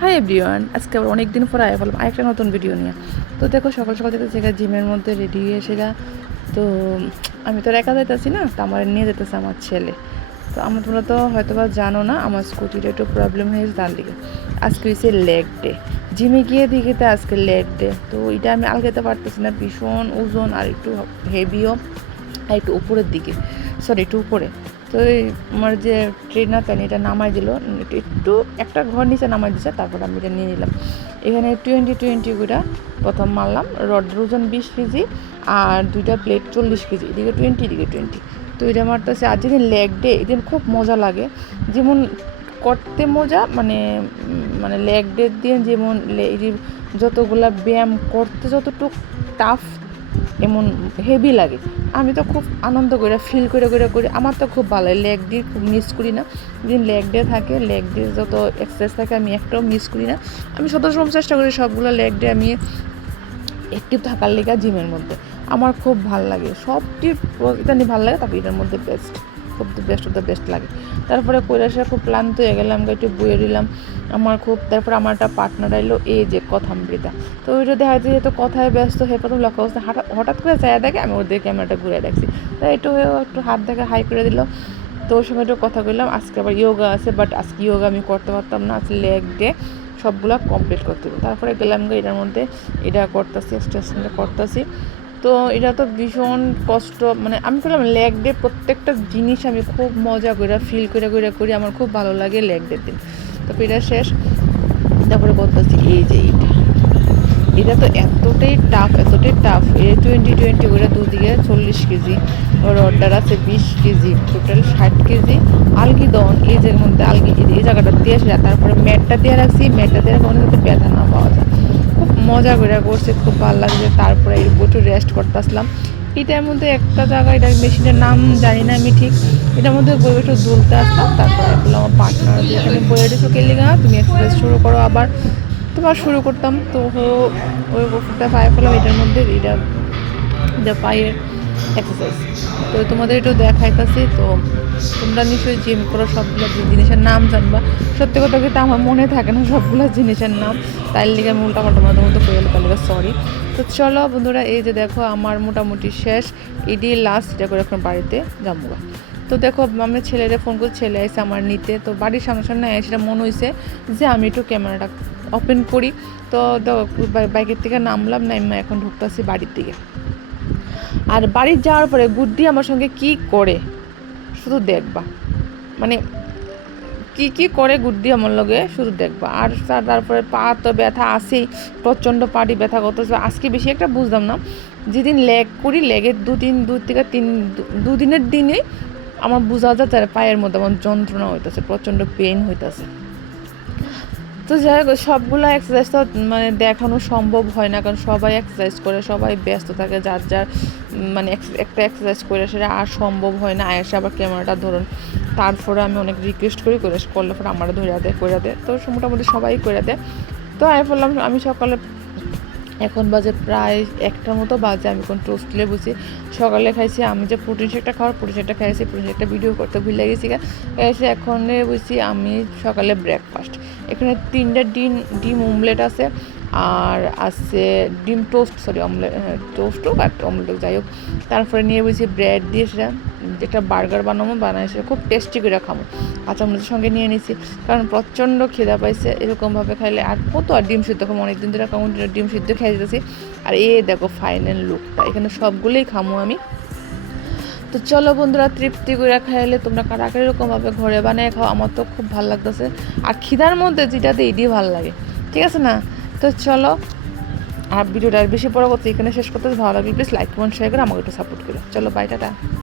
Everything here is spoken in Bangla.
হাই এভরিওয়ান আজকে আবার অনেক দিন পর আয় বললাম আরেকটা নতুন ভিডিও নিয়ে। তো দেখো, সকাল সকাল যেতে জায়গায় জিমের মধ্যে রেডি হয়ে সেটা তো আমি তো একা যাইতেছি না, তো আমার নিয়ে যেতেছে আমার ছেলে। তো আমার তোমরা তো হয়তো বা জানো না, আমার স্কুটির একটু প্রবলেম হয়েছে তার দিকে। আজকে হয়েছে লেগ ডে জিমে গিয়ে দিকে তো আজকে লেগ ডে তো এটা আমি আলগাতে পারতেছি না, ভীষণ ওজন আর একটু হেভিও আর একটু উপরের দিকে। সরি একটু উপরে। তো এই আমার যে ট্রেনার প্যান এটা নামাই দিল। একটু একটু ঘর নিচে নামাই দিচ্ছে তারপর আমি এটা নিয়ে নিলাম। এখানে টোয়েন্টি টোয়েন্টি করে প্রথম মারলাম রডের ওজন বিশ কেজি আর দুইটা প্লেট চল্লিশ কেজি, এদিকে টোয়েন্টি এদিকে টোয়েন্টি তো এটা মারতেছে, আর যেদিন লেগ ডে এদিন খুব মজা লাগে। যেমন করতে মজা মানে মানে লেগ ডে দিন যেমন যতগুলা ব্যায়াম করতে যতটুক টাফ এমন হেভি লাগে। আমি তো খুব আনন্দ করে ফিল করে করে, করি, আমার তো খুব ভালো লাগে। লেগ দিয়ে খুব মিস করি না। যেদিন লেগ ডে থাকে লেগ ডে যত এক্সারসাইজ থাকে, আমি একটাও মিস করি না। আমি শত সময় চেষ্টা করি সবগুলো লেগ ডে আমি অ্যাক্টিভ থাকার লেগা জিমের মধ্যে। আমার খুব ভালো লাগে। সবটি নিয়ে ভালো লাগে তারপর এটার মধ্যে বেস্ট খুব বেস্ট অফ দ্য বেস্ট লাগে। তারপরে কৈলাসে খুব ক্লান্ত হয়ে গেলাম, একটু বইয়ে দিলাম। আমার খুব, তারপর আমার একটা পার্টনার এলো এই যে কথামৃতা তো ওইটা দেখা যাচ্ছে যেহেতু কথায় ব্যস্ত হয়ে প্রথম লক্ষ্য অবস্থা, হঠাৎ হঠাৎ করে চায়া দেখে, আমি ওদের ক্যামেরাটা ঘুরে দেখছি। তাই একটু হয়ে একটু হাত দেখে হাই করে দিল। তো ওর সঙ্গে একটু কথা বললাম, আজকে আবার ইয়োগা আছে বাট আজকে ইয়োগা আমি করতে পারতাম না, আজকে লেগ ডে সবগুলা কমপ্লিট করতে হবে। তারপরে গেলাম এটার মধ্যে, এটা করতেছি এক্সটেনশনটা করতেছি। তো এটা তো ভীষণ কষ্ট মানে আমি করলাম লেগ ডে প্রত্যেকটা জিনিস আমি খুব মজা করে ফিল করে করে, করি আমার খুব ভালো লাগে লেগ ডে দিন। তো এটা শেষ। তারপরে বলতেছি এই যে এইটা এটা তো এতটাই টাফ এতটাই টাফ এ টোয়েন্টি টোয়েন্টি করে দুদিকে চল্লিশ কেজি, ওর অর্ডার আছে বিশ কেজি টোটাল ষাট কেজি। আলগি দন এই যে মধ্যে আলগি, এই জায়গাটা দিয়ে আসে তারপরে ম্যাটটা দিয়ে রাখছি, ম্যাটটা দিয়ে রাখা যাতে ব্যথা না পাওয়া যায়। মজা করে করছে, খুব ভালো লাগছে। তারপরে একটু রেস্ট করতে আসলাম। এটার মধ্যে একটা জায়গায় এটা মেশিনের নাম জানি না আমি ঠিক। এটার মধ্যে বই একটু দুলতে আসলাম, তারপরে বললাম আমার পার্টনার যেখানে বই একটু কেলি না, তুমি এক্সারসাইজ শুরু করো আবার। তোমার শুরু করতাম, তো ওই ওষুধটা পায়ে ফেলাম এটার মধ্যে এটা এটা পায়ের এক্সারসাইজ তো তোমাদের একটু দেখাইতেছি, তো তোমরা নিশ্চয়ই জিম করো, সবগুলো জিনিসের নাম জানবা। সত্যি কথা কিন্তু আমার মনে থাকে না সবগুলো জিনিসের নাম। তাই লিগে আমি উল্টা পাল্টা মাঝে মতো তার লিগে সরি তো চলো বন্ধুরা, এই যে দেখো আমার মোটামুটি শেষ। এডি লাস্ট এটা করে এখন বাড়িতে যাব তো দেখো আমি ছেলেরে ফোন করে ছেলে এসে আমার নিতে। তো বাড়ির সামনে সামনে সেটা মনে হয়েছে যে আমি একটু ক্যামেরাটা ওপেন করি। তো বাইকের থেকে নামলাম, নাইমা এখন ঢুকতেছি বাড়ির দিকে। আর বাড়ি যাওয়ার পরে গুড্ডি আমার সঙ্গে কি করে? শুধু দেখবা। মানে কি কি করে গুড্ডি আমার লগে? শুধু দেখবা। আর তার- তারপরে পা তো ব্যথা আসেই প্রচণ্ড পাটি ব্যথা করতেছে। আজকে বেশি একটা বুঝতাম না। যেদিন লেগ করি, লেগের দু তিন, দু থেকে তিন দুদিনের দিনে আমার বোঝা যাচ্ছে, পায়ের মধ্যে আমার যন্ত্রণা হইতেছে, প্রচণ্ড পেন হইতেছে। তো যাই হোক, সবগুলো এক্সারসাইজ তো মানে দেখানো সম্ভব হয় না, কারণ সবাই এক্সারসাইজ করে, সবাই ব্যস্ত থাকে, যার যার মানে একটা এক্সারসাইজ করে সেটা আর সম্ভব হয় না। আয়েসে আবার ক্যামেরাটা ধরুন, তারপরে আমি অনেক রিকোয়েস্ট করি, করে করলে পরে আমার ধরে দেয়, করে দেয়। তো মোটামুটি সবাই করে দেয়। তো আমি বললাম, আমি সকালে, এখন বাজে প্রায় একটার মতো বাজে, আমি কোন টোস্ট তুলে বসি। সকালে খাইছি, আমি যে প্রোটিন শেকটা খাওয়ার প্রোটিন শেকটা খাইছি প্রোটিন শেকটা ভিডিও করতে ভুলে গেছি। এসে এখন বসি, আমি সকালে ব্রেকফাস্ট এখানে তিনটা ডিম ডিম অমলেট আছে আর আছে ডিম টোস্ট সরি অমলেট টোস্ট হোক বা অমলেট হোক, যাই হোক। তারপরে নিয়ে বসি ব্রেড দিয়ে সেটা যেটা বার্গার বানাবো বানাই সেটা খুব টেস্টি করে খাব। কাঁচামরিচের সঙ্গে নিয়ে নিছি, কারণ প্রচণ্ড খিদা পাইছে, এরকমভাবে খাইলে আর কত আর ডিম সিদ্ধ খাব? অনেকদিন ধরে কেমন ডিম সিদ্ধ খেয়ে যেতেছি। আর এ দেখো ফাইনাল লুকটা এখানে সবগুলোই খামো আমি। তো চলো বন্ধুরা, তৃপ্তি করে খাইলে তোমরা কারা এরকমভাবে ঘরে বানিয়ে খাও। আমার তো খুব ভালো লাগতেছে। আর খিদার মধ্যে যেটাতে দিয়ে ভালো লাগে। ঠিক আছে না? তো চলো, আর ভিডিওটা আর বেশি বড় করতে এখানে শেষ করতে ভালো লাগবে প্লিজ লাইক কমেন্ট শেয়ার করে আমাকে একটু সাপোর্ট করো। চলো বাই টাটা।